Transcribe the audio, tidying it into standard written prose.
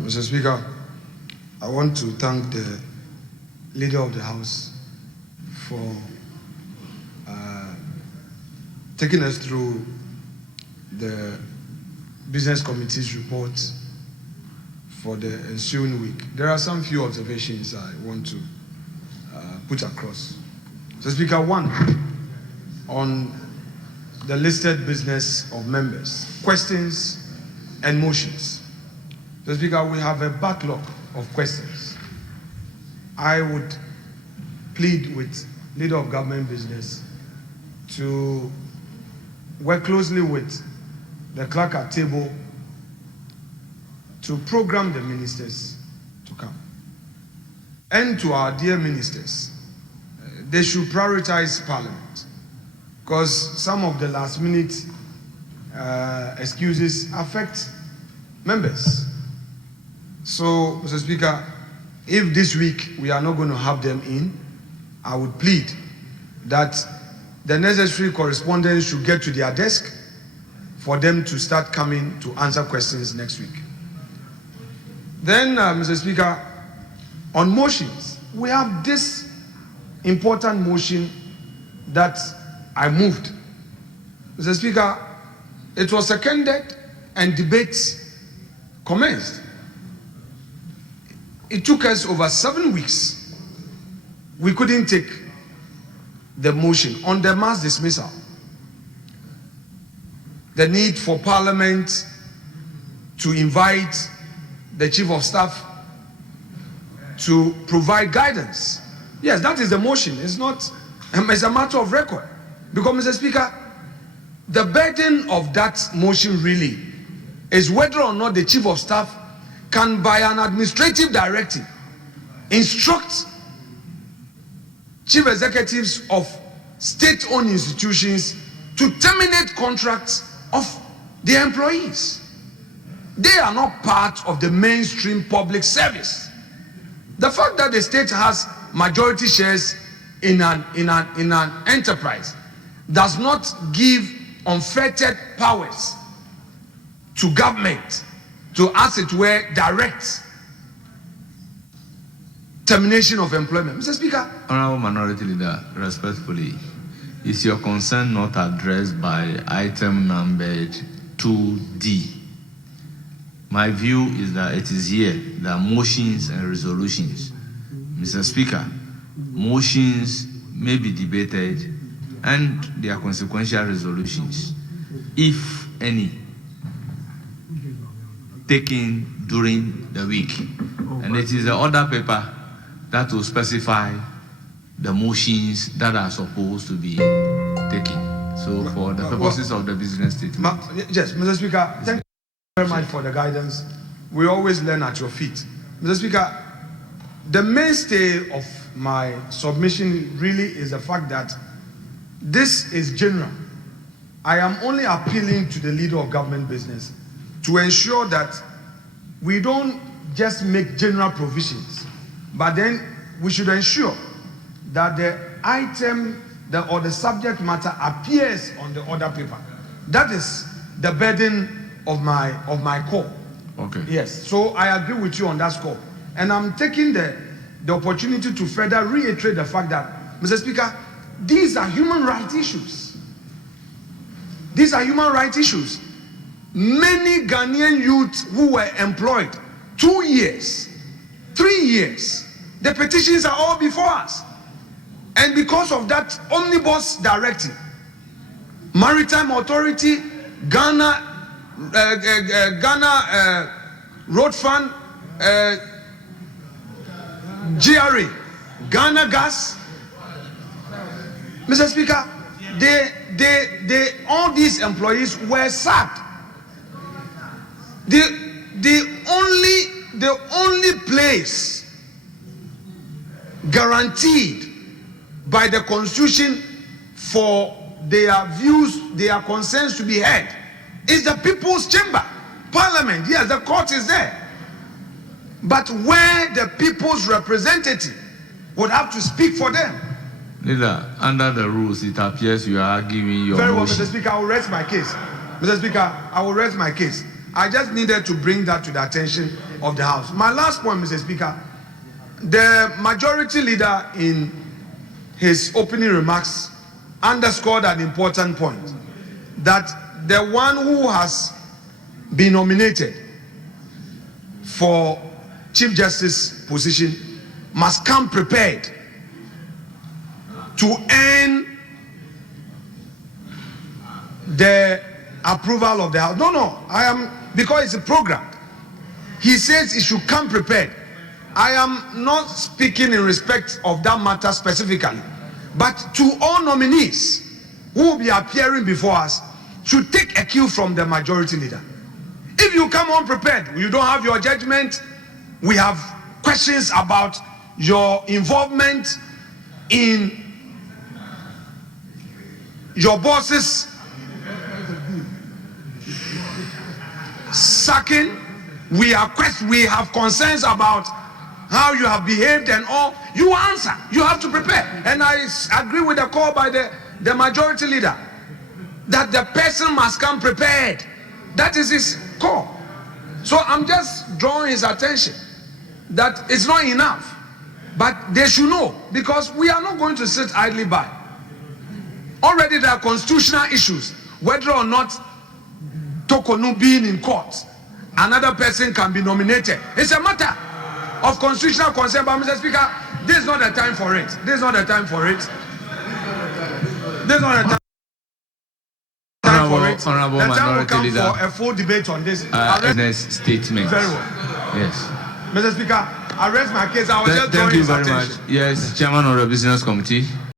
Mr. Speaker, I want to thank the Leader of the House for taking us through the Business Committee's report for the ensuing week. There are some few observations I want to put across. So, Speaker, one, on the listed business of members, questions and motions. So, Speaker, we have a backlog of questions. I would plead with Leader of Government Business to work closely with the clerk at table to program the ministers to come. And to our dear ministers, they should prioritize Parliament, because some of the last minute excuses affect members. So, Mr. Speaker, if this week we are not going to have them in, I would plead that the necessary correspondence should get to their desk for them to start coming to answer questions next week. Then, Mr. Speaker, on motions, we have this important motion that I moved. Mr. Speaker, it was seconded and debates commenced. It took us over 7 weeks. We couldn't take the motion on the mass dismissal. The need for Parliament to invite the Chief of Staff to provide guidance. Yes, that is the motion. It's not, it's a matter of record. Because, Mr. Speaker, the burden of that motion really is whether or not the Chief of Staff can, by an administrative directive, instruct chief executives of state-owned institutions to terminate contracts of their employees. They are not part of the mainstream public service. The fact that the state has majority shares in an enterprise does not give unfettered powers to government to, as it were, direct termination of employment. Mr. Speaker. Honorable Minority Leader, respectfully, is your concern not addressed by item numbered 2D? My view is that it is here, there are motions and resolutions. Mr. Speaker, motions may be debated and there are consequential resolutions, if any, taken during the week. And it is the order paper that will specify the motions that are supposed to be taken. So for the purposes of the business statement. Yes, Mr. Speaker, thank you very much for the guidance. We always learn at your feet. Mr. Speaker, the mainstay of my submission really is the fact that this is general. I am only appealing to the Leader of Government Business to ensure that we don't just make general provisions, but then we should ensure that the item or the subject matter appears on the order paper. That is the burden of my call. Okay. Yes. So I agree with you on that score. And I'm taking the opportunity to further reiterate the fact that, Mr. Speaker, these are human rights issues. These are human rights issues. Many Ghanaian youths who were employed 2 years, 3 years, the petitions are all before us. And because of that omnibus directive, Maritime Authority, Ghana Road Fund, GRA, Ghana Gas, Mr. Speaker, all these employees were sacked. The only place guaranteed by the Constitution for their views, their concerns to be heard is the People's Chamber, Parliament. Yes, the court is there. But where the people's representative would have to speak for them. Leader, under the rules, it appears you are arguing your Very well, motion. Mr. Speaker, I will rest my case. Mr. Speaker, I will rest my case. I just needed to bring that to the attention of the House. My last point, Mr. Speaker, the majority leader in his opening remarks underscored an important point, that the one who has been nominated for Chief Justice position must come prepared to earn the approval of the House. No, because it's a program. He says he should come prepared. I am not speaking in respect of that matter specifically, but to all nominees who will be appearing before us should take a cue from the majority leader. If you come unprepared, you don't have your judgment, we have questions about your involvement in your boss's sacking, we have concerns about how you have behaved and all, you answer. You have to prepare. And I agree with the call by the majority leader that the person must come prepared. That is his call. So I'm just drawing his attention that it's not enough, but they should know, because we are not going to sit idly by. Already there are constitutional issues, whether or not Tokonu being in court, another person can be nominated. It's a matter of constitutional concern. But Mr. Speaker, this is not the time for it. This is not the time for it. This is not the time for it. Honorable the time will Minority come Leader, for a full debate on this. next statement. Very well. Yes. Mr. Speaker, I rest my case. I was just Thank drawing you his very attention. much. Yes, Chairman of the Business Committee.